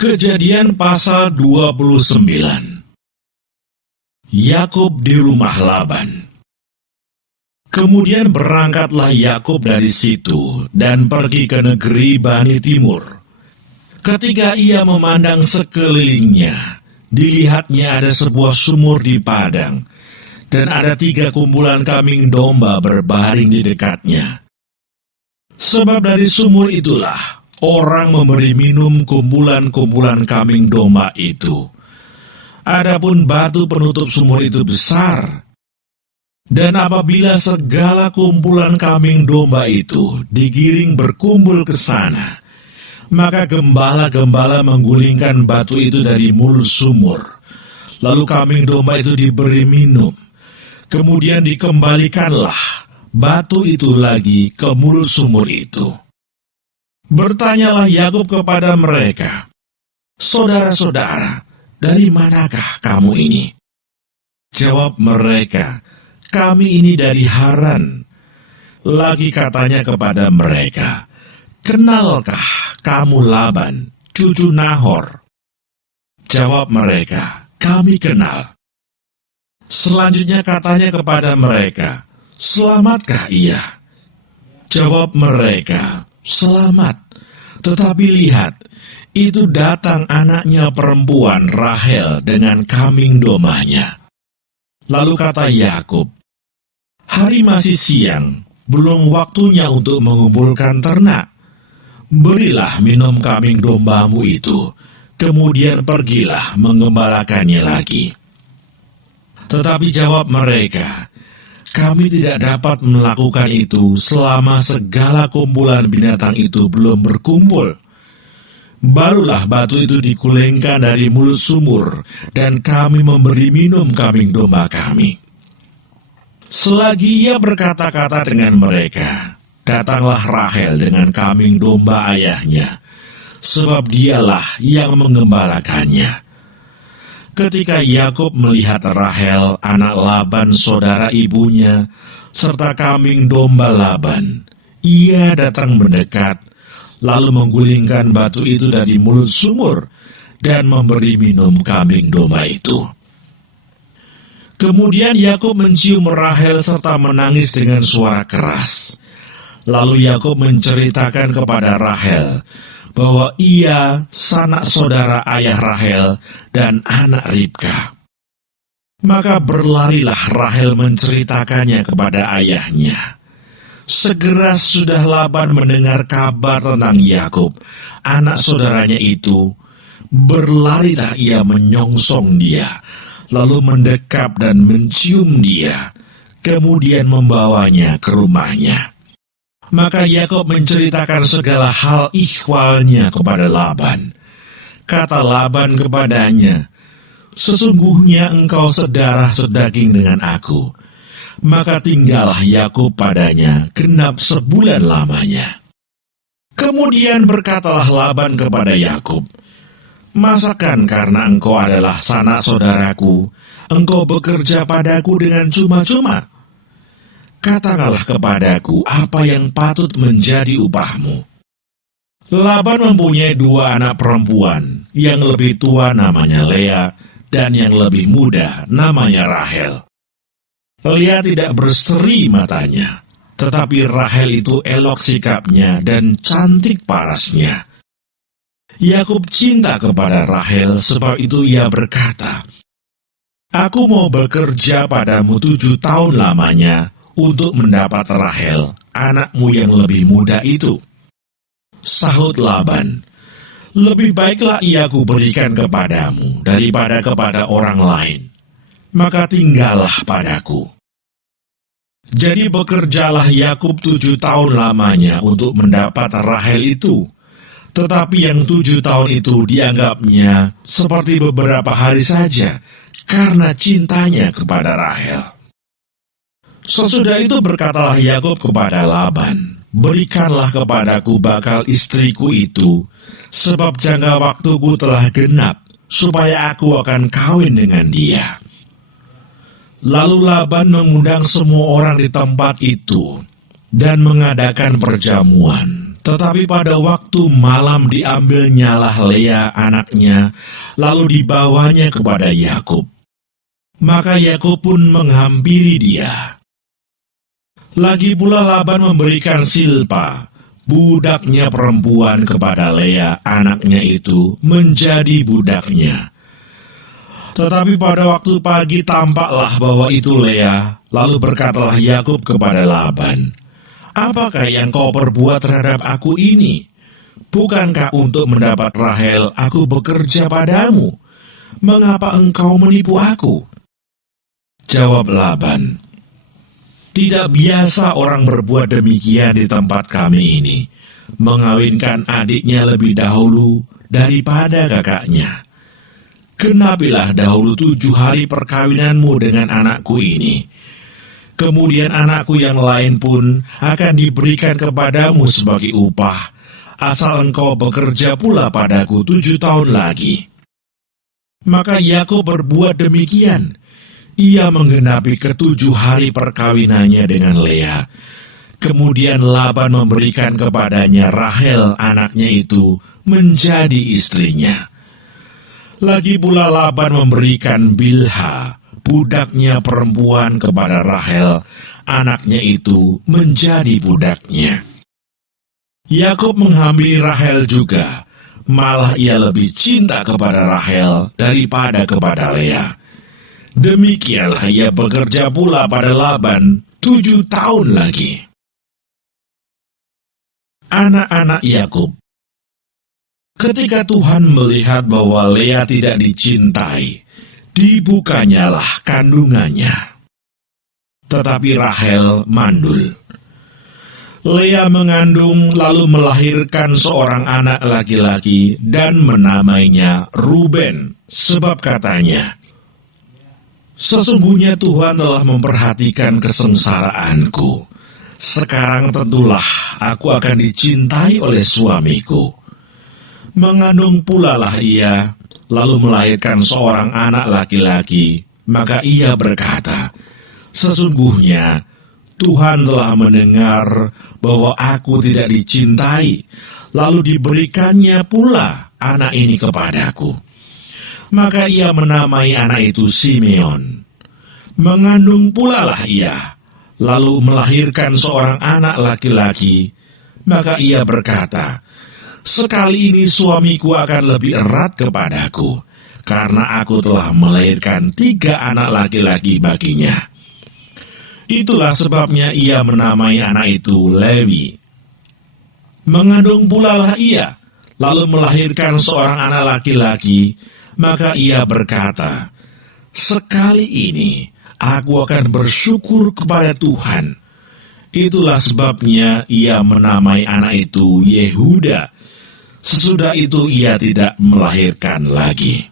Kejadian pasal 29. Yakub di rumah Laban. Kemudian berangkatlah Yakub dari situ dan pergi ke negeri Bani Timur. Ketika ia memandang sekelilingnya, dilihatnya ada sebuah sumur di padang, dan ada 3 kumpulan kambing domba berbaring di dekatnya. Sebab dari sumur itulah orang memberi minum kumpulan-kumpulan kambing domba itu. Adapun batu penutup sumur itu besar. Dan apabila segala kumpulan kambing domba itu digiring berkumpul ke sana, maka gembala-gembala menggulingkan batu itu dari mulut sumur. Lalu kambing domba itu diberi minum. Kemudian dikembalikanlah batu itu lagi ke mulut sumur itu. Bertanyalah Yakub kepada mereka, "Saudara-saudara, dari manakah kamu ini?" Jawab mereka, "Kami ini dari Haran." Lagi katanya kepada mereka, "Kenalkah kamu Laban, cucu Nahor?" Jawab mereka, "Kami kenal." Selanjutnya katanya kepada mereka, "Selamatkah ia?" Jawab mereka, "Selamat. Tetapi lihat, itu datang anaknya perempuan Rahel dengan kambing dombanya." Lalu kata Yakub, "Hari masih siang, belum waktunya untuk mengumpulkan ternak. Berilah minum kambing dombamu itu, kemudian pergilah mengembalakannya lagi." Tetapi jawab mereka, "Kami tidak dapat melakukan itu selama segala kumpulan binatang itu belum berkumpul. Barulah batu itu digulingkan dari mulut sumur, dan kami memberi minum kambing domba kami." Selagi ia berkata-kata dengan mereka, datanglah Rahel dengan kambing domba ayahnya, sebab dialah yang mengembalakannya. Ketika Yakub melihat Rahel, anak Laban saudara ibunya, serta kambing domba Laban, ia datang mendekat, lalu menggulingkan batu itu dari mulut sumur, dan memberi minum kambing domba itu. Kemudian Yakub mencium Rahel serta menangis dengan suara keras. Lalu Yakub menceritakan kepada Rahel bahwa ia sanak saudara ayah Rahel dan anak Ribka. Maka berlarilah Rahel menceritakannya kepada ayahnya. Segera sudah Laban mendengar kabar tentang Yakub, anak saudaranya itu, berlarilah ia menyongsong dia, lalu mendekap dan mencium dia, kemudian membawanya ke rumahnya. Maka Yakub menceritakan segala hal ihwalnya kepada Laban. Kata Laban kepadanya, "Sesungguhnya engkau sedarah sedaging dengan aku." Maka tinggallah Yakub padanya genap sebulan lamanya. Kemudian berkatalah Laban kepada Yakub, "Masakan karena engkau adalah sanak saudaraku, engkau bekerja padaku dengan cuma-cuma? Katakanlah kepadaku apa yang patut menjadi upahmu." Laban mempunyai 2 anak perempuan, yang lebih tua namanya Lea, dan yang lebih muda namanya Rahel. Lea tidak berseri matanya, tetapi Rahel itu elok sikapnya dan cantik parasnya. Yakub cinta kepada Rahel, sebab itu ia berkata, "Aku mau bekerja padamu 7 tahun lamanya, untuk mendapat Rahel, anakmu yang lebih muda itu." Sahut Laban, "Lebih baiklah ia kuberikan kepadamu daripada kepada orang lain. Maka tinggallah padaku." Jadi bekerjalah Yakub 7 tahun lamanya untuk mendapat Rahel itu. Tetapi yang 7 tahun itu dianggapnya seperti beberapa hari saja, karena cintanya kepada Rahel. Sesudah itu berkatalah Yakub kepada Laban, "Berikanlah kepadaku bakal istriku itu, sebab jangka waktuku telah genap, supaya aku akan kawin dengan dia." Lalu Laban mengundang semua orang di tempat itu, dan mengadakan perjamuan, Tetapi pada waktu malam diambilnyalah Lea anaknya, lalu dibawanya kepada Yakub. Maka Yakub pun menghampiri dia. Lagi pula Laban memberikan Silpa, budaknya perempuan, kepada Lea anaknya itu menjadi budaknya. Tetapi pada waktu pagi tampaklah bahwa itu Lea, lalu berkatalah Yakub kepada Laban, "Apakah yang kau perbuat terhadap aku ini? Bukankah untuk mendapat Rahel aku bekerja padamu? Mengapa engkau menipu aku?" Jawab Laban, "Tidak biasa orang berbuat demikian di tempat kami ini, mengawinkan adiknya lebih dahulu daripada kakaknya. Genapilah dahulu 7 hari perkawinanmu dengan anakku ini. Kemudian anakku yang lain pun akan diberikan kepadamu sebagai upah, asal engkau bekerja pula padaku 7 tahun lagi." Maka Yakub berbuat demikian. Ia menggenapi ke-7 hari perkawinannya dengan Lea. Kemudian Laban memberikan kepadanya Rahel anaknya itu menjadi istrinya. Lagi pula Laban memberikan Bilha, budaknya perempuan, kepada Rahel anaknya itu menjadi budaknya. Yakub menghampiri Rahel juga, malah ia lebih cinta kepada Rahel daripada kepada Lea. Demikianlah ia bekerja pula pada Laban 7 tahun lagi. Anak-anak Yakub. Ketika Tuhan melihat bahwa Lea tidak dicintai, dibukanyalah kandungannya. Tetapi Rahel mandul. Lea mengandung lalu melahirkan seorang anak laki-laki dan menamainya Ruben, sebab katanya, "Sesungguhnya Tuhan telah memperhatikan kesengsaraanku. Sekarang tentulah aku akan dicintai oleh suamiku." Mengandung pula lah ia, lalu melahirkan seorang anak laki-laki. Maka ia berkata, "Sesungguhnya Tuhan telah mendengar bahwa aku tidak dicintai, lalu diberikannya pula anak ini kepadaku." Maka ia menamai anak itu Simeon. Mengandung pula lah ia, lalu melahirkan seorang anak laki-laki. Maka ia berkata, "Sekali ini suamiku akan lebih erat kepadaku, karena aku telah melahirkan 3 anak laki-laki baginya." Itulah sebabnya ia menamai anak itu Lewi. Mengandung pula lah ia, lalu melahirkan seorang anak laki-laki. Maka ia berkata, "Sekali ini aku akan bersyukur kepada Tuhan." Itulah sebabnya ia menamai anak itu Yehuda. Sesudah itu ia tidak melahirkan lagi.